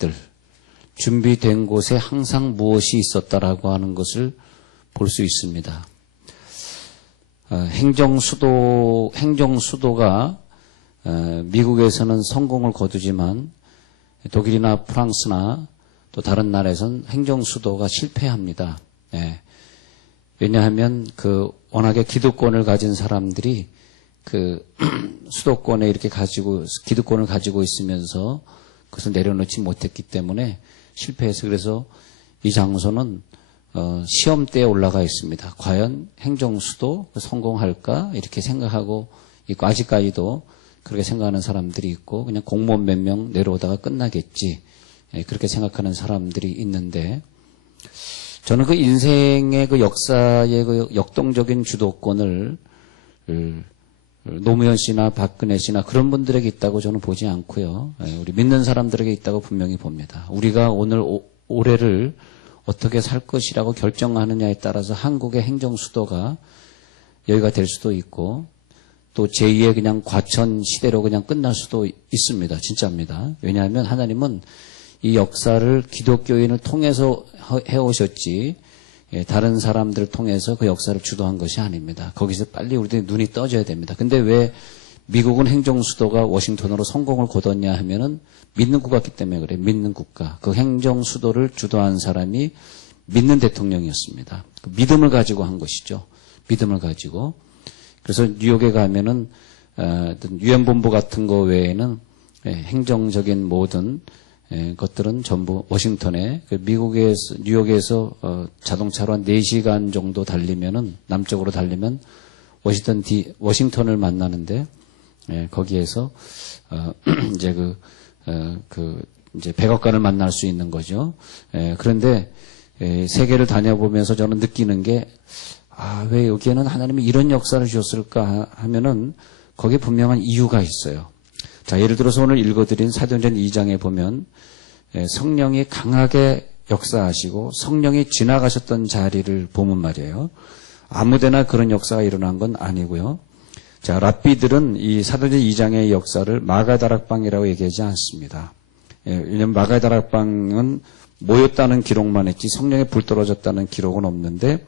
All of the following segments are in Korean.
것들, 준비된 곳에 항상 무엇이 있었다라고 하는 것을 볼 수 있습니다. 행정수도가 미국에서는 성공을 거두지만 독일이나 프랑스나 또 다른 나라에서는 행정수도가 실패합니다. 예. 왜냐하면 워낙에 기득권을 가진 사람들이 수도권에 이렇게 기득권을 가지고 있으면서 그것을 내려놓지 못했기 때문에 실패해서, 그래서 이 장소는 시험대에 올라가 있습니다. 과연 행정수도 성공할까? 이렇게 생각하고 있고, 아직까지도 그렇게 생각하는 사람들이 있고, 그냥 공무원 몇 명 내려오다가 끝나겠지, 그렇게 생각하는 사람들이 있는데, 저는 그 인생의 역사의 역동적인 주도권을 노무현 씨나 박근혜 씨나 그런 분들에게 있다고 저는 보지 않고요. 우리 믿는 사람들에게 있다고 분명히 봅니다. 우리가 올해를 어떻게 살 것이라고 결정하느냐에 따라서 한국의 행정수도가 여기가 될 수도 있고, 또 제2의 그냥 과천 시대로 그냥 끝날 수도 있습니다. 진짜입니다. 왜냐하면 하나님은 이 역사를 기독교인을 통해서 해오셨지, 다른 사람들을 통해서 그 역사를 주도한 것이 아닙니다. 거기서 빨리 우리들이 눈이 떠져야 됩니다. 근데 왜 미국은 행정수도가 워싱턴으로 성공을 거뒀냐 하면은 믿는 국가였기 때문에 그래요. 믿는 국가. 그 행정수도를 주도한 사람이 믿는 대통령이었습니다. 그 믿음을 가지고 한 것이죠. 믿음을 가지고. 그래서 뉴욕에 가면은 유엔본부 같은 거 외에는 행정적인 모든 것들은 전부 워싱턴에, 뉴욕에서 자동차로 한 4시간 정도 달리면은, 남쪽으로 달리면 워싱턴을 만나는데, 거기에서 이제 백악관을 만날 수 있는 거죠. 그런데 세계를 다녀보면서 저는 느끼는 게, 왜 여기에는 하나님이 이런 역사를 주셨을까 하면은 거기에 분명한 이유가 있어요. 자, 예를 들어서 오늘 읽어드린 사도행전 2장에 보면 성령이 강하게 역사하시고 성령이 지나가셨던 자리를 보면 말이에요. 아무데나 그런 역사가 일어난 건 아니고요. 자, 랍비들은 이 사도행전 2장의 역사를 마가다락방이라고 얘기하지 않습니다. 왜냐하면 마가다락방은 모였다는 기록만 했지 성령에 불 떨어졌다는 기록은 없는데,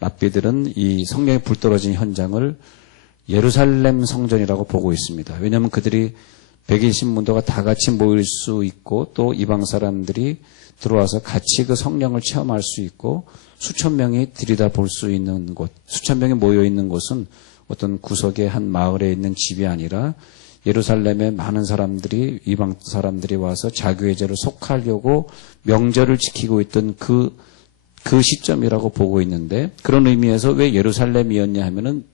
랍비들은 이 성령에 불 떨어진 현장을 예루살렘 성전이라고 보고 있습니다. 왜냐하면 그들이 120문도가 다 같이 모일 수 있고, 또 이방 사람들이 들어와서 같이 그 성령을 체험할 수 있고, 수천 명이 들여다볼 수 있는 곳, 수천 명이 모여 있는 곳은 어떤 구석의 한 마을에 있는 집이 아니라 예루살렘에 많은 사람들이, 이방 사람들이 와서 자교회제를 속하려고 명절을 지키고 있던 그 시점이라고 보고 있는데, 그런 의미에서 왜 예루살렘이었냐 하면은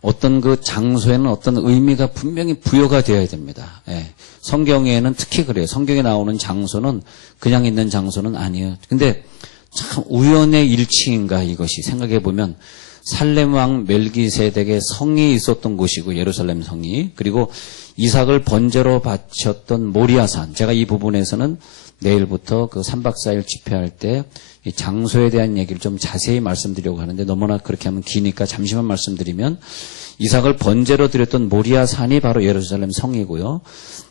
어떤 그 장소에는 어떤 의미가 분명히 부여가 되어야 됩니다. 성경에는 특히 그래요. 성경에 나오는 장소는 그냥 있는 장소는 아니에요. 근데 참 우연의 일치인가 이것이, 생각해 보면 살렘 왕 멜기세덱의 성이 있었던 곳이고, 예루살렘 성이, 그리고 이삭을 번제로 바쳤던 모리아산. 제가 이 부분에서는 내일부터 그 3박 4일 집회할 때 이 장소에 대한 얘기를 좀 자세히 말씀드리려고 하는데, 너무나 그렇게 하면 기니까 잠시만 말씀드리면, 이삭을 번제로 드렸던 모리아산이 바로 예루살렘 성이고요.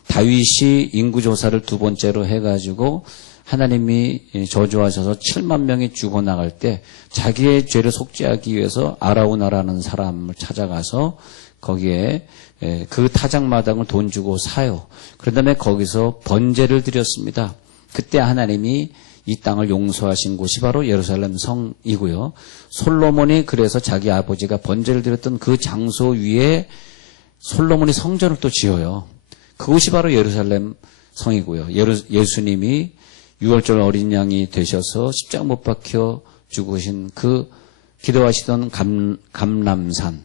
다윗이 인구조사를 2번째로 해가지고 하나님이 저주하셔서 7만 명이 죽어나갈 때 자기의 죄를 속죄하기 위해서 아라우나라는 사람을 찾아가서 거기에 그 타작마당을 돈 주고 사요. 그런 다음에 거기서 번제를 드렸습니다. 그때 하나님이 이 땅을 용서하신 곳이 바로 예루살렘 성이고요. 솔로몬이 그래서 자기 아버지가 번제를 드렸던 그 장소 위에 솔로몬이 성전을 또 지어요. 그곳이 바로 예루살렘 성이고요. 예수님이 6월절 어린 양이 되셔서 십자가 못 박혀 죽으신 그 기도하시던 감람산,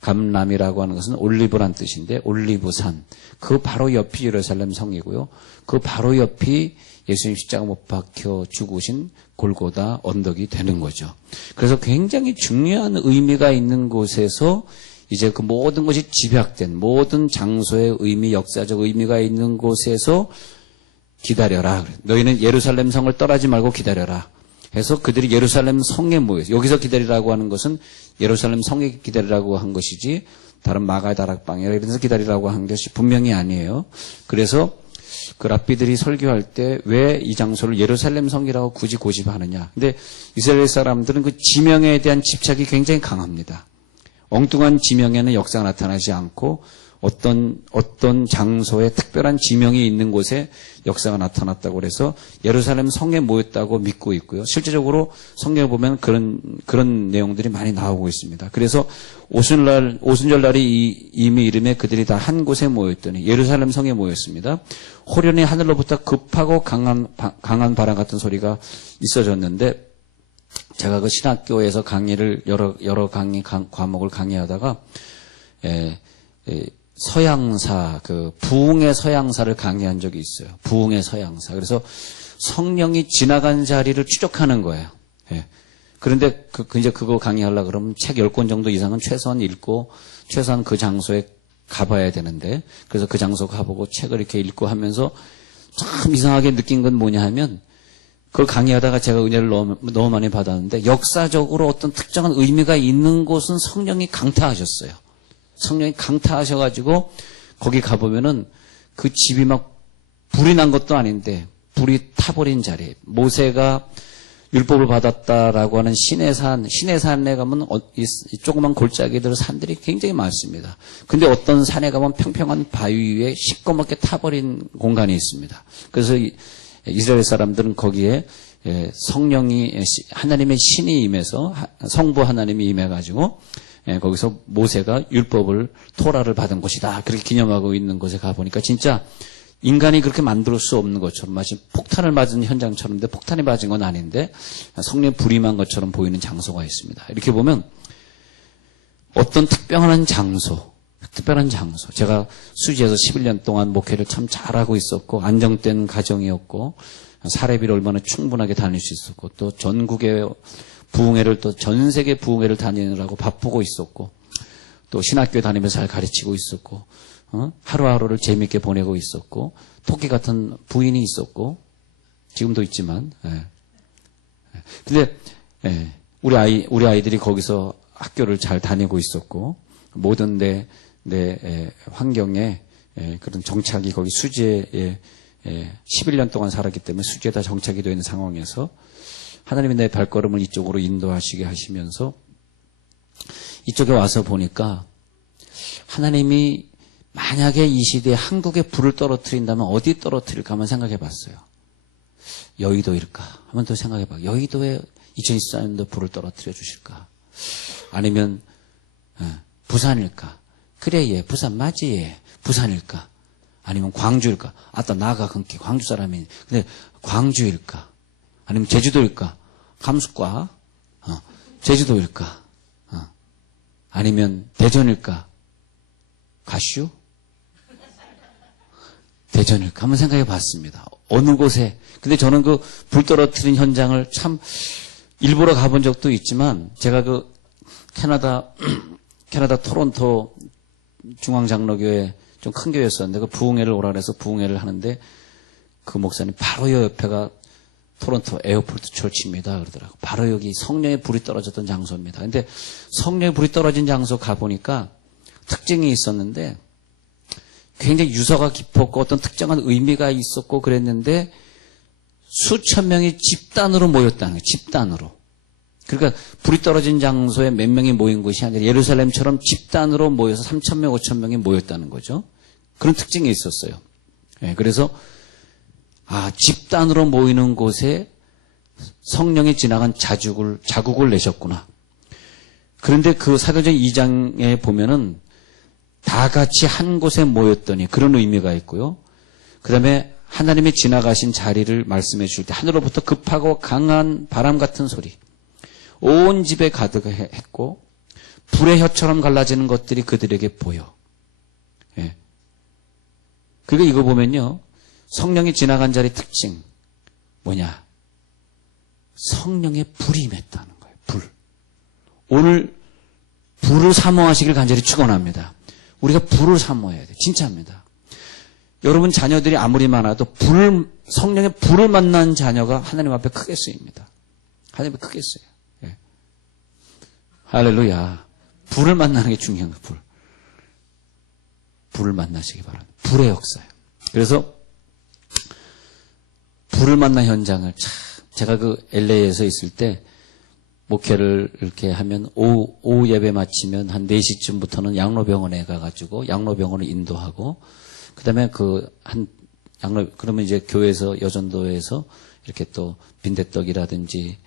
감람이라고 하는 것은 올리브란 뜻인데 올리브산, 그 바로 옆이 예루살렘 성이고요. 그 바로 옆이 예수님 십자가 못 박혀 죽으신 골고다 언덕이 되는 거죠. 그래서 굉장히 중요한 의미가 있는 곳에서 이제 그 모든 것이 집약된, 모든 장소의 의미, 역사적 의미가 있는 곳에서 기다려라. 너희는 예루살렘 성을 떠나지 말고 기다려라. 해서 그들이 예루살렘 성에 모여서, 여기서 기다리라고 하는 것은 예루살렘 성에 기다리라고 한 것이지 다른 마가다락방이라 이래서 기다리라고 한 것이 분명히 아니에요. 그래서 그 랍비들이 설교할 때 왜 이 장소를 예루살렘 성이라고 굳이 고집하느냐. 근데 이스라엘 사람들은 그 지명에 대한 집착이 굉장히 강합니다. 엉뚱한 지명에는 역사가 나타나지 않고 어떤 장소에 특별한 지명이 있는 곳에 역사가 나타났다고 그래서 예루살렘 성에 모였다고 믿고 있고요. 실제적으로 성경에 보면 그런 내용들이 많이 나오고 있습니다. 그래서 오순절날이 이미 이름에 그들이 다 한 곳에 모였더니 예루살렘 성에 모였습니다. 호련히 하늘로부터 급하고 강한 바람 같은 소리가 있어졌는데 제가 그 신학교에서 강의를 여러 과목을 강의하다가 서양사, 부흥의 서양사를 강의한 적이 있어요. 부흥의 서양사. 그래서 성령이 지나간 자리를 추적하는 거예요. 예. 그런데 이제 그거 강의하려고 그러면 책 10권 정도 이상은 최소한 읽고, 최소한 그 장소에 가봐야 되는데, 그래서 그 장소 가보고 책을 이렇게 읽고 하면서 참 이상하게 느낀 건 뭐냐 하면, 그걸 강의하다가 제가 은혜를 너무 많이 받았는데, 역사적으로 어떤 특정한 의미가 있는 곳은 성령이 강타하셨어요. 성령이 강타하셔가지고 거기 가보면은 그 집이 막 불이 난 것도 아닌데 불이 타버린 자리. 모세가 율법을 받았다라고 하는 시내산에 가면 이 조그만 골짜기들 산들이 굉장히 많습니다. 근데 어떤 산에 가면 평평한 바위 위에 시꺼멓게 타버린 공간이 있습니다. 그래서 이스라엘 사람들은 거기에 성령이 하나님의 신이 임해서 성부 하나님이 임해가지고 거기서 모세가 율법을 토라를 받은 곳이다. 그렇게 기념하고 있는 곳에 가보니까 진짜 인간이 그렇게 만들 수 없는 것처럼 마치 폭탄을 맞은 현장처럼 근데 폭탄이 맞은 건 아닌데 성령의 불이 임한 것처럼 보이는 장소가 있습니다. 이렇게 보면 어떤 특별한 장소 제가 수지에서 11년 동안 목회를 참 잘하고 있었고 안정된 가정이었고 사례비를 얼마나 충분하게 다닐 수 있었고 또 전국의 부흥회를 또 전 세계 부흥회를 다니느라고 바쁘고 있었고 또 신학교에 다니면서 잘 가르치고 있었고 하루하루를 재미있게 보내고 있었고 토끼 같은 부인이 있었고 지금도 있지만 근데 우리 아이들이 거기서 학교를 잘 다니고 있었고 모든 내 환경에 그런 정착이 거기 수지에 11년 동안 살았기 때문에 수지에다 정착이 되어 있는 상황에서 하나님이 내 발걸음을 이쪽으로 인도하시게 하시면서 이쪽에 와서 보니까 하나님이 만약에 이 시대에 한국에 불을 떨어뜨린다면 어디 떨어뜨릴까 한번 생각해 봤어요. 여의도일까? 한번 더 생각해 봐. 여의도에 2024년도 불을 떨어뜨려 주실까? 아니면 부산일까? 그래 부산 맞지 부산일까? 아니면 광주일까? 아따 나가 끊기 광주 사람이 근데 광주일까? 아니면 제주도일까? 감숙과 제주도일까? 아니면 대전일까? 가슈? 대전일까? 한번 생각해 봤습니다. 어느 곳에 근데 저는 그 불 떨어뜨린 현장을 참 일부러 가본 적도 있지만 제가 그 캐나다 토론토 중앙장로교회 좀 큰 교회였었는데 그 부흥회를 오라 그래서 부흥회를 하는데 그 목사님 바로 옆에가 토론토 에어포트 철치입니다. 그러더라고요. 바로 여기 성령의 불이 떨어졌던 장소입니다. 근데 성령의 불이 떨어진 장소 가보니까 특징이 있었는데 굉장히 유서가 깊었고 어떤 특정한 의미가 있었고 그랬는데 수천 명이 집단으로 모였다는 거예요. 집단으로. 그러니까 불이 떨어진 장소에 몇 명이 모인 것이 아니라 예루살렘처럼 집단으로 모여서 3,000명, 5,000명이 모였다는 거죠. 그런 특징이 있었어요. 그래서 집단으로 모이는 곳에 성령이 지나간 자국을 내셨구나. 그런데 그 사도행 2장에 보면은 다 같이 한 곳에 모였더니 그런 의미가 있고요. 그 다음에 하나님이 지나가신 자리를 말씀해 주실 때 하늘로부터 급하고 강한 바람 같은 소리. 온 집에 가득했고 불의 혀처럼 갈라지는 것들이 그들에게 보여. 그러니까 이거 보면요. 성령이 지나간 자리 특징 뭐냐? 성령의 불이 임했다는 거예요. 불. 오늘 불을 사모하시길 간절히 축원합니다. 우리가 불을 사모해야 돼. 진짜입니다. 여러분 자녀들이 아무리 많아도 성령의 불을 만난 자녀가 하나님 앞에 크게 쓰입니다. 하나님 앞에 크게 쓰여요. 할렐루야. 불을 만나는 게 중요한 거예요. 불을 만나시기 바랍니다. 불의 역사예요. 그래서 불을 만난 현장을 참, 제가 그 LA에서 있을 때 목회를 이렇게 하면 오후 예배 마치면 한 4시쯤부터는 양로병원에 가가지고 양로병원을 인도하고 그다음에 그러면 이제 교회에서 여전도에서 이렇게 또 빈대떡이라든지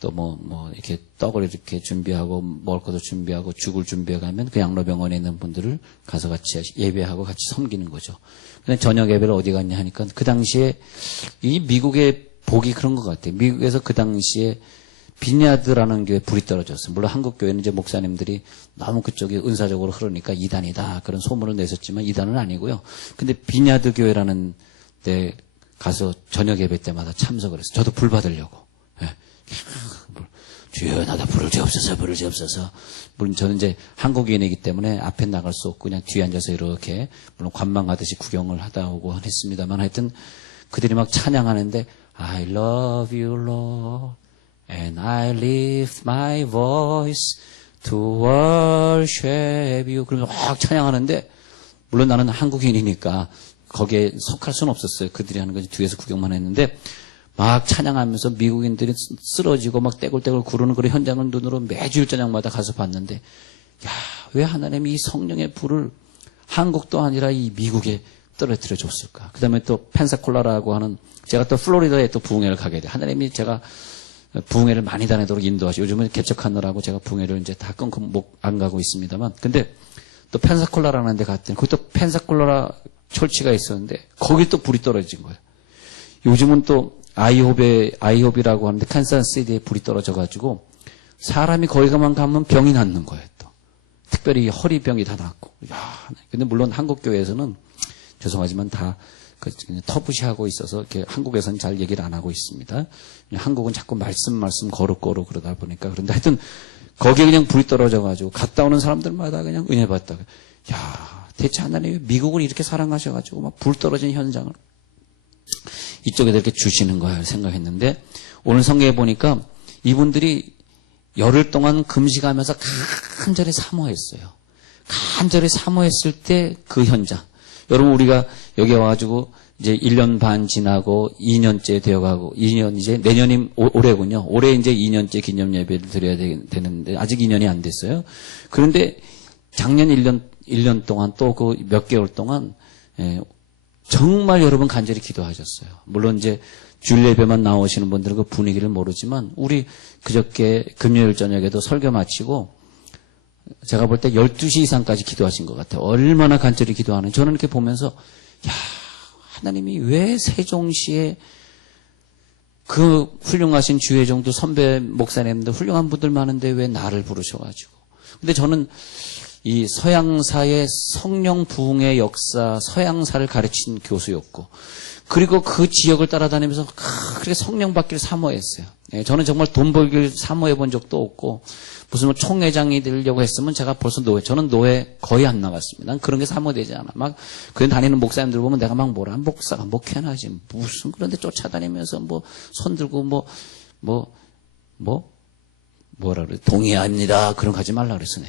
또 뭐 이렇게 떡을 이렇게 준비하고 먹을 것도 준비하고 죽을 준비해 가면 그 양로병원에 있는 분들을 가서 같이 예배하고 같이 섬기는 거죠. 근데 저녁 예배를 어디 갔냐 하니까 그 당시에 이 미국의 복이 그런 것 같아요. 미국에서 그 당시에 비냐드라는 교회에 불이 떨어졌어요. 물론 한국 교회는 이제 목사님들이 너무 그쪽이 은사적으로 흐르니까 이단이다 그런 소문을 내셨지만 이단은 아니고요. 근데 비냐드 교회라는 데 가서 저녁 예배 때마다 참석을 했어요. 저도 불 받으려고. 예. 주여 나다 불을 주옵소서 불을 주옵소서. 물론 저는 이제 한국인이기 때문에 앞에 나갈 수 없고 그냥 뒤에 앉아서 이렇게 물론 관망하듯이 구경을 하다 오고 했습니다만 하여튼 그들이 막 찬양하는데 I love you Lord and I lift my voice to worship you. 그러면 확 찬양하는데 물론 나는 한국인이니까 거기에 속할 수는 없었어요. 그들이 하는 거지 뒤에서 구경만 했는데 막 찬양하면서 미국인들이 쓰러지고 막 떼굴떼굴 구르는 그런 현장을 눈으로 매주일 저녁마다 가서 봤는데 야, 왜 하나님이 이 성령의 불을 한국도 아니라 이 미국에 떨어뜨려 줬을까. 그 다음에 또 펜사콜라라고 하는 제가 또 플로리다에 또 부흥회를 가게 돼. 하나님이 제가 부흥회를 많이 다니도록 인도하시고 요즘은 개척하느라고 제가 부흥회를 이제 다 끊고 안 가고 있습니다만 근데 또 펜사콜라라는 데 갔더니 거기 또 펜사콜라 철치가 있었는데 거기 또 불이 떨어진 거예요. 요즘은 또 아이홉이라고 하는데 칸사스시티에 불이 떨어져가지고 사람이 거기만 가면 병이 낫는 거예요. 또 특별히 허리병이 다 낫고. 야, 근데 물론 한국 교회에서는 죄송하지만 다 터부시하고 있어서 이렇게 한국에서는 잘 얘기를 안 하고 있습니다. 한국은 자꾸 말씀 거룩 그러다 보니까 그런데 하여튼 거기에 그냥 불이 떨어져가지고 갔다 오는 사람들마다 그냥 은혜 받다가 야, 대체 하나님이 미국을 이렇게 사랑하셔가지고 막 불 떨어진 현장을 이쪽에다 이렇게 주시는 거야 생각했는데 오늘 성경에 보니까 이분들이 열흘 동안 금식하면서 간절히 사모했어요. 간절히 사모했을 때 그 현장. 여러분 우리가 여기 와가지고 이제 1년 반 지나고 2년째 되어가고 2년 이제 내년이 올해군요. 올해 이제 2년째 기념 예배를 드려야 되는데 아직 2년이 안 됐어요. 그런데 작년 1년 동안 또 그 몇 개월 동안 정말 여러분 간절히 기도하셨어요. 물론 이제 주일 예배만 나오시는 분들은 그 분위기를 모르지만 우리 그저께 금요일 저녁에도 설교 마치고 제가 볼 때 12시 이상까지 기도하신 것 같아요. 얼마나 간절히 기도하는 저는 이렇게 보면서 야 하나님이 왜 세종시에 그 훌륭하신 주회종도 선배 목사님들 훌륭한 분들 많은데 왜 나를 부르셔가지고 근데 저는 이 서양사의 성령 부흥의 역사, 서양사를 가르친 교수였고, 그리고 그 지역을 따라다니면서 그렇게 성령 받기를 사모했어요. 예, 저는 정말 돈 벌기를 사모해 본 적도 없고, 무슨 뭐 총회장이 되려고 했으면 제가 벌써 저는 노예 거의 안 나갔습니다. 난 그런 게 사모되지 않아. 막, 그런 다니는 목사님들 보면 내가 막 뭐라, 목사가 목회나 하지. 무슨 그런데 쫓아다니면서 뭐, 손 들고 뭐라 그래. 동의합니다. 그런 거 하지 말라 그랬어.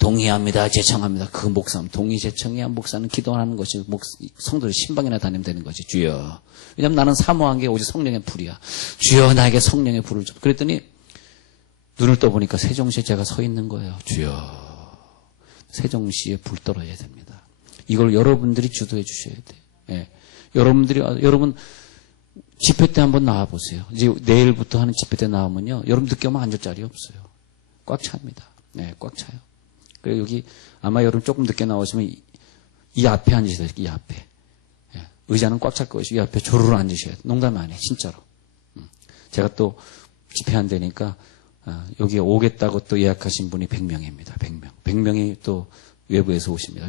동의합니다. 제청합니다. 그 목사는 동의 제청이야. 목사는 기도하는 것이 성도들 신방이나 다니면 되는 거지. 주여. 왜냐면 나는 사모한 게 오직 성령의 불이야. 주여 나에게 성령의 불을 좀. 그랬더니 눈을 떠보니까 세종시에 제가 서 있는 거예요. 주여. 세종시에 불 떨어져야 됩니다. 이걸 여러분들이 주도해 주셔야 돼요. 예. 여러분 집회 때 한번 나와 보세요. 이제 내일부터 하는 집회 때 나오면요. 여러분 늦게 오면 앉을 자리 없어요. 꽉 찹니다. 네, 꽉 차요. 그리고 여기 아마 여러분 조금 늦게 나오시면 이 앞에 앉으셔야 돼요. 이 앞에. 예. 의자는 꽉 찰 것이고 이 앞에 조르르 앉으셔야 돼요. 농담 안 해. 진짜로. 제가 또 집회한다니까 여기에 오겠다고 또 예약하신 분이 100명입니다. 100명. 100명이 또 외부에서 오십니다.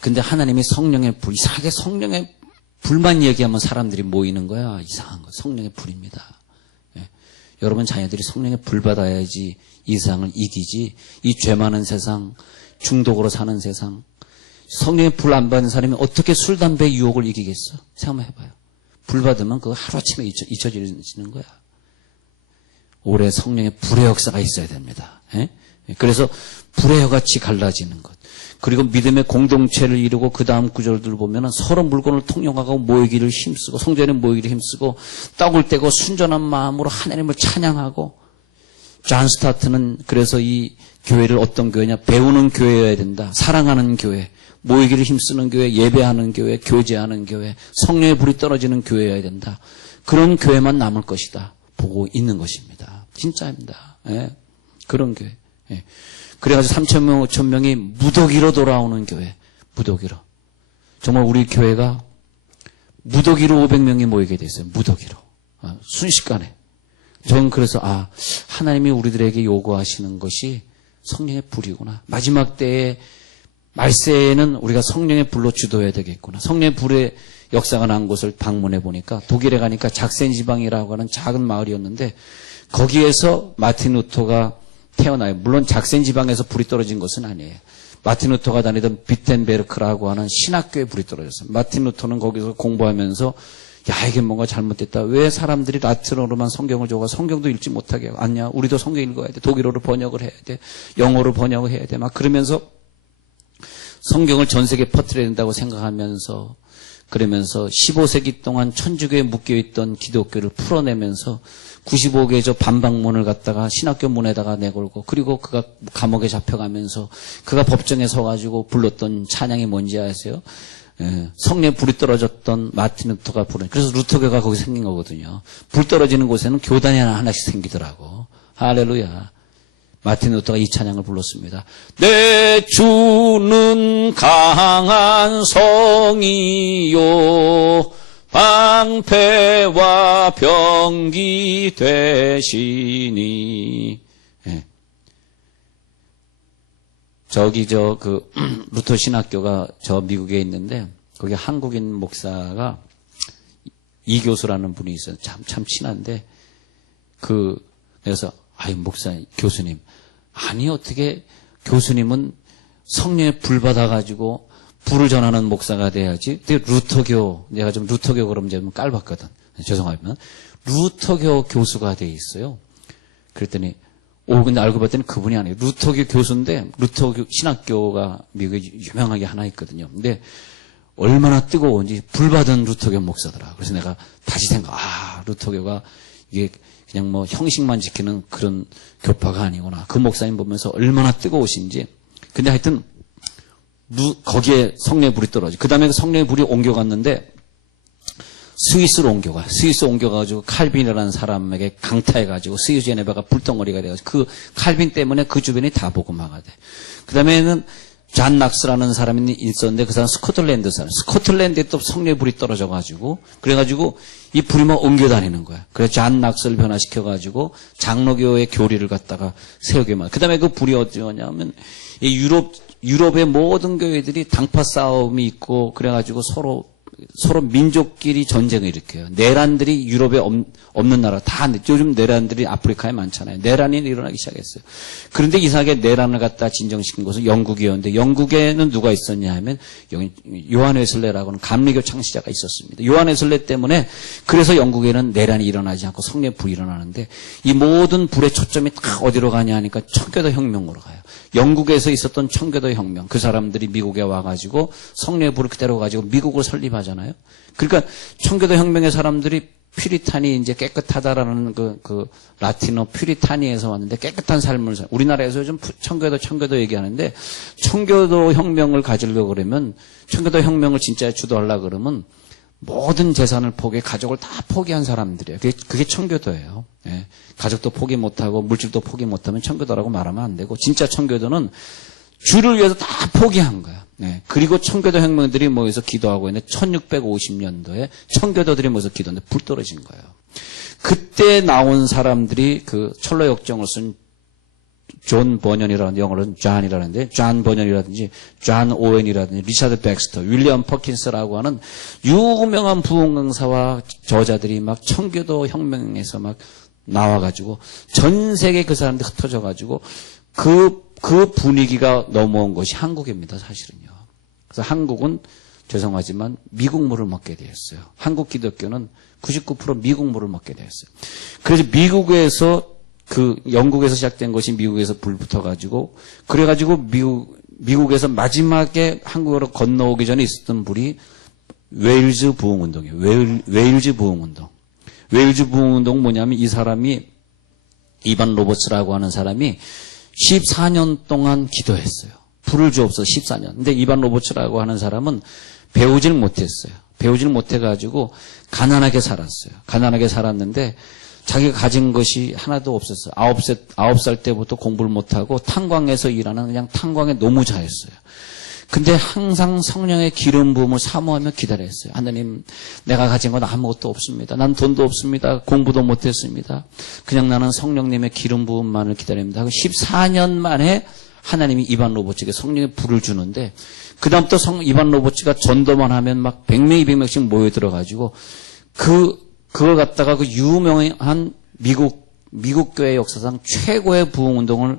근데 하나님이 성령의 불, 이상하게 성령의 불만 얘기하면 사람들이 모이는 거야. 이상한 거. 성령의 불입니다. 예. 여러분 자녀들이 성령의 불 받아야지 이 세상을 이기지. 이 죄 많은 세상, 중독으로 사는 세상, 성령의 불 안 받는 사람이 어떻게 술, 담배, 유혹을 이기겠어? 생각만 해봐요. 불 받으면 그거 하루아침에 잊혀지는 거야. 올해 성령의 불의 역사가 있어야 됩니다. 예? 그래서 불의 혀같이 갈라지는 것. 그리고 믿음의 공동체를 이루고 그 다음 구절들을 보면은 서로 물건을 통용하고 모이기를 힘쓰고 성전에 모이기를 힘쓰고 떡을 떼고 순전한 마음으로 하나님을 찬양하고 존 스타트는 그래서 이 교회를 어떤 교회냐 배우는 교회여야 된다. 사랑하는 교회, 모이기를 힘쓰는 교회, 예배하는 교회, 교제하는 교회, 성령의 불이 떨어지는 교회여야 된다. 그런 교회만 남을 것이다. 보고 있는 것입니다. 진짜입니다. 예. 그런 교회. 예. 그래가지고 3,000명, 5,000명이 무더기로 돌아오는 교회. 무더기로. 정말 우리 교회가 무더기로 500명이 모이게 됐어요. 무더기로. 순식간에. 저는 그래서 하나님이 우리들에게 요구하시는 것이 성령의 불이구나. 마지막 때에 말세에는 우리가 성령의 불로 주도해야 되겠구나. 성령의 불의 역사가 난 곳을 방문해 보니까 독일에 가니까 작센 지방이라고 하는 작은 마을이었는데 거기에서 마틴 루터가 태어나요. 물론 작센 지방에서 불이 떨어진 것은 아니에요. 마틴 루터가 다니던 비텐베르크라고 하는 신학교에 불이 떨어졌어요. 마틴 루터는 거기서 공부하면서 이게 뭔가 잘못됐다. 왜 사람들이 라틴어로만 성경을 적어 성경도 읽지 못하게 하고 아니야. 우리도 성경 읽어야 돼. 독일어로 번역을 해야 돼. 영어로 번역을 해야 돼. 막 그러면서 성경을 전 세계에 퍼뜨려야 된다고 생각하면서 그러면서 15세기 동안 천주교에 묶여있던 기독교를 풀어내면서 95개의 저 반박문을 갖다가 신학교 문에다가 내걸고 그리고 그가 감옥에 잡혀가면서 그가 법정에 서가지고 불렀던 찬양이 뭔지 아세요? 성령의 불이 떨어졌던 마틴 루터가 부른 그래서 루터교가 거기 생긴 거거든요. 불 떨어지는 곳에는 교단이 하나씩 생기더라고. 할렐루야. 마틴 루터가 이 찬양을 불렀습니다. 내 주는 강한 성이요 방패와 병기 되시니. 루터 신학교가 저 미국에 있는데, 거기 한국인 목사가 이 교수라는 분이 있어요. 참 친한데, 그래서, 교수님. 아니, 어떻게 교수님은 성령의 불 받아가지고 불을 전하는 목사가 돼야지. 근데 내가 좀 루터교 그럼 좀 깔봤거든. 죄송하지만. 루터교 교수가 돼 있어요. 그랬더니, 근데 알고 봤더니 그분이 아니에요. 루터교 교수인데, 루터교 신학교가 미국에 유명하게 하나 있거든요. 근데 얼마나 뜨거운지 불받은 루터교 목사더라. 그래서 내가 다시 루터교가 이게 그냥 뭐 형식만 지키는 그런 교파가 아니구나. 그 목사님 보면서 얼마나 뜨거우신지. 근데 하여튼, 거기에 성령의 불이 떨어져. 그 다음에 성령의 불이 옮겨갔는데, 스위스로 옮겨가. 스위스 옮겨가지고 칼빈이라는 사람에게 강타해가지고 스위스 제네바가 불덩어리가 돼가지고 그 칼빈 때문에 그 주변이 다 복음화가 돼. 그 다음에는 존 낙스라는 사람이 있었는데 그 사람 스코틀랜드 사람. 스코틀랜드에 또 성령의 불이 떨어져가지고 그래가지고 이 불이 막 옮겨다니는 거야. 그래서 존 낙스를 변화시켜가지고 장로교의 교리를 갖다가 세우게 만. 그 다음에 그 불이 어디냐면 이 유럽의 모든 교회들이 당파 싸움이 있고 그래가지고 서로 민족끼리 전쟁을 일으켜요. 내란들이 유럽에 없는 나라 다 요즘 내란들이 아프리카에 많잖아요. 내란이 일어나기 시작했어요. 그런데 이상하게 내란을 갖다 진정시킨 것은 영국이었는데 영국에는 누가 있었냐 하면 요한 웨슬레라고 하는 감리교 창시자가 있었습니다. 요한 웨슬레 때문에 그래서 영국에는 내란이 일어나지 않고 성령의 불이 일어나는데 이 모든 불의 초점이 다 어디로 가냐 하니까 청교도 혁명으로 가요. 영국에서 있었던 청교도 혁명. 그 사람들이 미국에 와가지고 성령의 불을 그대로 가지고 미국을 설립하잖아요. 그러니까 청교도 혁명의 사람들이 퓨리탄이 이제 깨끗하다라는 그 라틴어 퓨리타니에서 왔는데 깨끗한 삶을 우리나라에서 요즘 청교도 얘기하는데 청교도 혁명을 가지려고 그러면 청교도 혁명을 진짜 주도하려고 그러면 모든 재산을 포기해 가족을 다 포기한 사람들이에요. 그게 청교도예요. 예. 가족도 포기 못하고 물질도 포기 못하면 청교도라고 말하면 안 되고 진짜 청교도는 주를 위해서 다 포기한 거야. 예. 그리고 청교도 혁명들이 모여서 기도하고 있는데 1650년도에 청교도들이 모여서 기도하는데 불 떨어진 거예요. 그때 나온 사람들이 그 철로 역정을 쓴 존 버년이라는 영어로는 존이라는데 존 버년이라든지 존 오웬이라든지 리차드 백스터, 윌리엄 퍼킨스라고 하는 유명한 부흥 강사와 저자들이 막 청교도 혁명에서 막 나와가지고 전 세계 그 사람들 흩어져가지고 그 분위기가 넘어온 것이 한국입니다, 사실은요. 그래서 한국은 죄송하지만 미국 물을 먹게 되었어요. 한국 기독교는 99% 미국 물을 먹게 되었어요. 그래서 미국에서 그 영국에서 시작된 것이 미국에서 불 붙어가지고 그래가지고 미국에서 마지막에 한국으로 건너오기 전에 있었던 불이 웨일즈 부흥운동이에요. 웨일즈 부흥운동. 웨일즈 부흥운동은 뭐냐면 이 사람이 이반 로버츠라고 하는 사람이 14년 동안 기도했어요. 불을 주옵소서 14년. 근데 이반 로버츠라고 하는 사람은 배우질 못했어요. 배우질 못해가지고 가난하게 살았어요. 가난하게 살았는데 자기가 가진 것이 하나도 없었어요. 9살 때부터 공부를 못하고 탄광에서 일하는 그냥 탄광의 노무자였어요. 근데 항상 성령의 기름 부음을 사모하며 기다렸어요. 하나님, 내가 가진 건 아무것도 없습니다. 난 돈도 없습니다. 공부도 못했습니다. 그냥 나는 성령님의 기름 부음만을 기다립니다. 14년 만에 하나님이 이반 로버츠에게 성령의 불을 주는데 그다음부터 이반 로버츠가 전도만 하면 막 100명, 200명씩 모여 들어가지고 그걸 갖다가 그 유명한 미국 교회 역사상 최고의 부흥운동을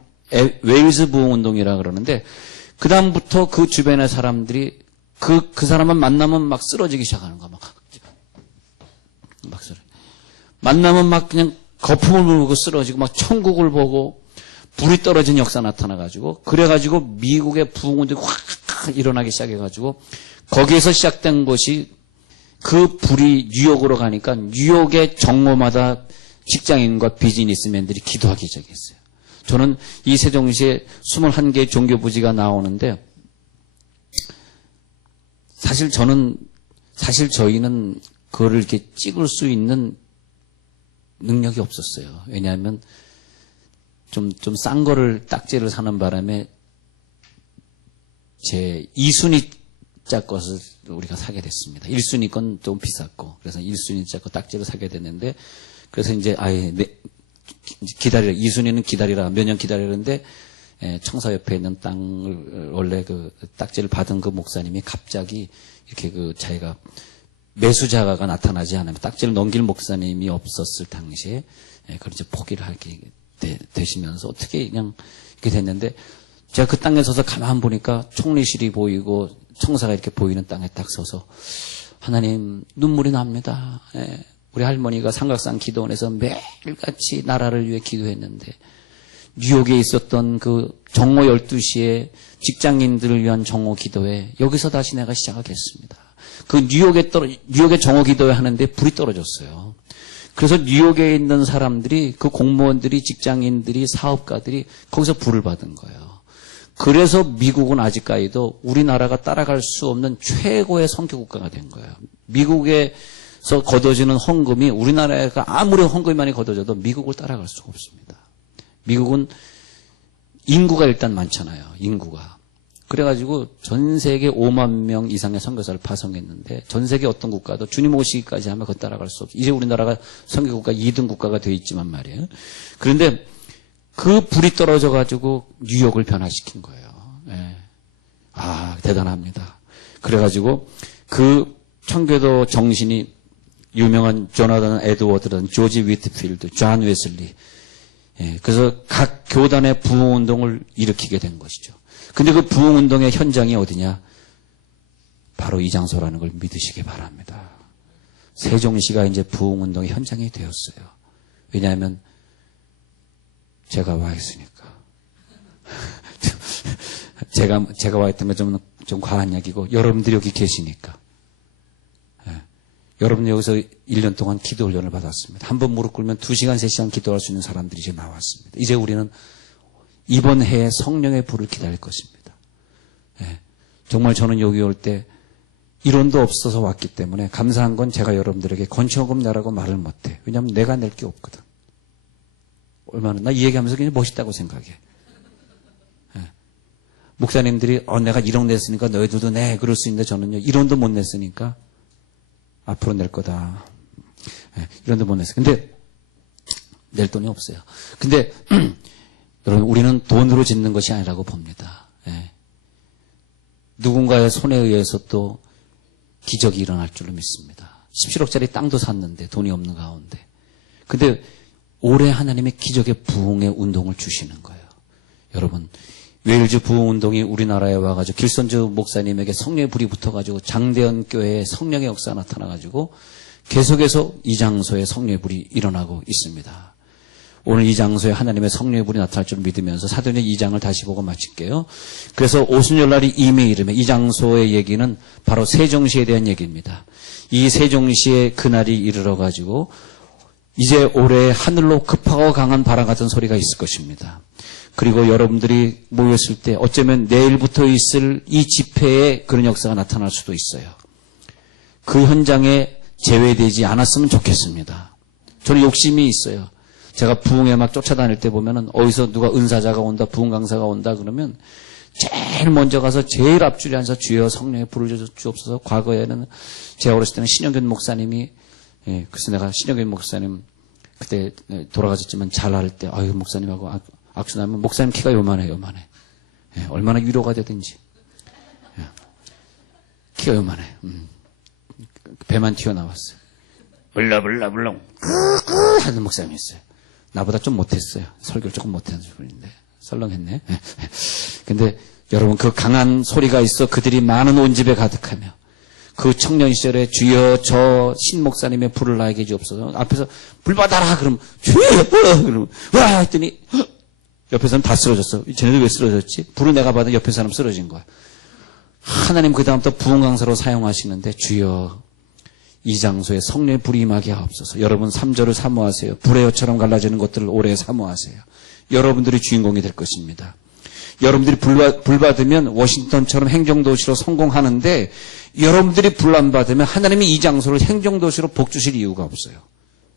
웨일즈 부흥운동이라 그러는데 그다음부터 그 주변의 사람들이 그 사람만 만나면 막 쓰러지기 시작하는 거야. 막 쓰러져. 만나면 막 그냥 거품을 물고 쓰러지고 막 천국을 보고 불이 떨어진 역사 나타나가지고 그래가지고 미국의 부흥운동이 확 일어나기 시작해가지고 거기에서 시작된 것이 그 불이 뉴욕으로 가니까 뉴욕의 정오마다 직장인과 비즈니스맨들이 기도하기 시작했어요. 저는 이 세종시에 21개의 종교부지가 나오는데 사실 저희는 그거를 이렇게 찍을 수 있는 능력이 없었어요. 왜냐하면 좀 싼 거를 딱지를 사는 바람에 제 2순위자 것을 우리가 사게 됐습니다. 1순위 건 좀 비쌌고 그래서 1순위자 거 딱지를 사게 됐는데 그래서 이제 기다리라. 2순위는 기다리라. 몇 년 기다리는데 청사 옆에 있는 땅을 원래 그 딱지를 받은 그 목사님이 갑자기 이렇게 자기가 매수자가 나타나지 않으면 딱지를 넘길 목사님이 없었을 당시에 그걸 이제 포기를 하게 되시면서 어떻게 그냥 이렇게 됐는데 제가 그 땅에 서서 가만 보니까 총리실이 보이고 청사가 이렇게 보이는 땅에 딱 서서 하나님 눈물이 납니다. 우리 할머니가 삼각산 기도원에서 매일같이 나라를 위해 기도했는데 뉴욕에 있었던 그 정오 12시에 직장인들을 위한 정오 기도회 여기서 다시 내가 시작하겠습니다. 그 뉴욕에 정오 기도회 하는데 불이 떨어졌어요. 그래서 뉴욕에 있는 사람들이 그 공무원들이 직장인들이 사업가들이 거기서 불을 받은 거예요. 그래서 미국은 아직까지도 우리나라가 따라갈 수 없는 최고의 선교국가가 된 거예요. 미국에서 거둬지는 헌금이 우리나라가 아무리 헌금이 많이 거둬져도 미국을 따라갈 수가 없습니다. 미국은 인구가 일단 많잖아요. 인구가. 그래가지고 전 세계 5만 명 이상의 선교사를 파송했는데 전 세계 어떤 국가도 주님 오시기까지 하면 그거 따라갈 수 없어요. 이제 우리나라가 선교국가 2등 국가가 되어 있지만 말이에요. 그런데 그 불이 떨어져가지고 뉴욕을 변화시킨 거예요. 예. 대단합니다. 그래가지고 그 청교도 정신이 유명한 조나단 에드워드든 조지 위트필드, 존 웨슬리. 그래서 각 교단의 부흥운동을 일으키게 된 것이죠. 근데 그 부흥운동의 현장이 어디냐? 바로 이 장소라는 걸 믿으시기 바랍니다. 세종시가 이제 부흥운동의 현장이 되었어요. 왜냐하면 제가 와 있으니까. 제가 와 있던 건 좀 과한 얘기고, 여러분들이 여기 계시니까. 여러분 여기서 1년 동안 기도 훈련을 받았습니다. 한 번 무릎 꿇으면 2시간, 3시간 기도할 수 있는 사람들이 이제 나왔습니다. 이제 우리는 이번 해에 성령의 불을 기다릴 것입니다. 정말 저는 여기 올 때 이론도 없어서 왔기 때문에 감사한 건 제가 여러분들에게 건축금 내라고 말을 못해. 왜냐하면 내가 낼 게 없거든. 나 이 얘기하면서 그냥 멋있다고 생각해. 목사님들이 내가 1억 냈으니까 너희들도 내 그럴 수 있는데 저는요 1원도 못 냈으니까 앞으로 낼 거다. 1원도 못 냈어요. 근데 낼 돈이 없어요. 근데 여러분 우리는 돈으로 짓는 것이 아니라고 봅니다. 누군가의 손에 의해서 또 기적이 일어날 줄로 믿습니다. 17억짜리 땅도 샀는데 돈이 없는 가운데. 근데 올해 하나님의 기적의 부흥의 운동을 주시는 거예요. 여러분 웨일즈 부흥운동이 우리나라에 와가지고 길선주 목사님에게 성령의 불이 붙어가지고 장대현 교회에 성령의 역사가 나타나가지고 계속해서 이 장소에 성령의 불이 일어나고 있습니다. 오늘 이 장소에 하나님의 성령의 불이 나타날 줄 믿으면서 사도행전 2장을 다시 보고 마칠게요. 그래서 오순절날이 이미 이르면 이 장소의 얘기는 바로 세종시에 대한 얘기입니다. 이 세종시에 그날이 이르러가지고 이제 올해 하늘로 급하고 강한 바람 같은 소리가 있을 것입니다. 그리고 여러분들이 모였을 때 어쩌면 내일부터 있을 이 집회에 그런 역사가 나타날 수도 있어요. 그 현장에 제외되지 않았으면 좋겠습니다. 저는 욕심이 있어요. 제가 부흥에 막 쫓아다닐 때 보면은 어디서 누가 은사자가 온다, 부흥 강사가 온다 그러면 제일 먼저 가서 제일 앞줄에 앉아서 주여 성령의 불을 주옵소서. 과거에는 제가 어렸을 때는 신영균 목사님이 그래서 내가 신영균 목사님 그때 돌아가셨지만 잘할 때 아유 목사님하고 악수나면 목사님 키가 요만해. 얼마나 위로가 되든지 키가 요만해. 배만 튀어나왔어요. 불러 하는 목사님이었어요. 나보다 좀 못했어요. 설교를 조금 못하는 분인데 썰렁했네. 근데 여러분 그 강한 소리가 있어 그들이 많은 온 집에 가득하며 그 청년 시절에 주여 저 신 목사님의 불을 나에게 주옵소서. 앞에서 불 받아라 그러면 주여 그러면 와 했더니 옆에 사람 다 쓰러졌어. 쟤네들 왜 쓰러졌지? 불을 내가 받은 옆에 사람 쓰러진 거야. 하나님 그 다음부터 부흥 강사로 사용하시는데 주여 이 장소에 성령의 불이 임하게 하옵소서. 여러분 3절을 사모하세요. 불의 여처럼 갈라지는 것들을 오래 사모하세요. 여러분들이 주인공이 될 것입니다. 여러분들이 불 받으면 워싱턴처럼 행정도시로 성공하는데 여러분들이 불 안 받으면 하나님이 이 장소를 행정도시로 복주실 이유가 없어요.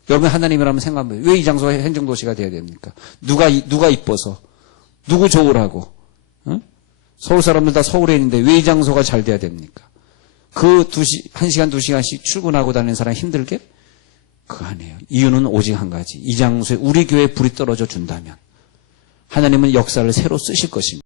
여러분 하나님이라면 생각해보세요. 왜 이 장소가 행정도시가 돼야 됩니까? 누가 이뻐서 누구 좋으라고 응? 서울 사람들 다 서울에 있는데 왜 이 장소가 잘 돼야 됩니까? 그 1시간 2시간씩 출근하고 다니는 사람 힘들게? 그거 아니에요. 이유는 오직 한 가지. 이 장소에 우리 교회에 불이 떨어져 준다면 하나님은 역사를 새로 쓰실 것입니다.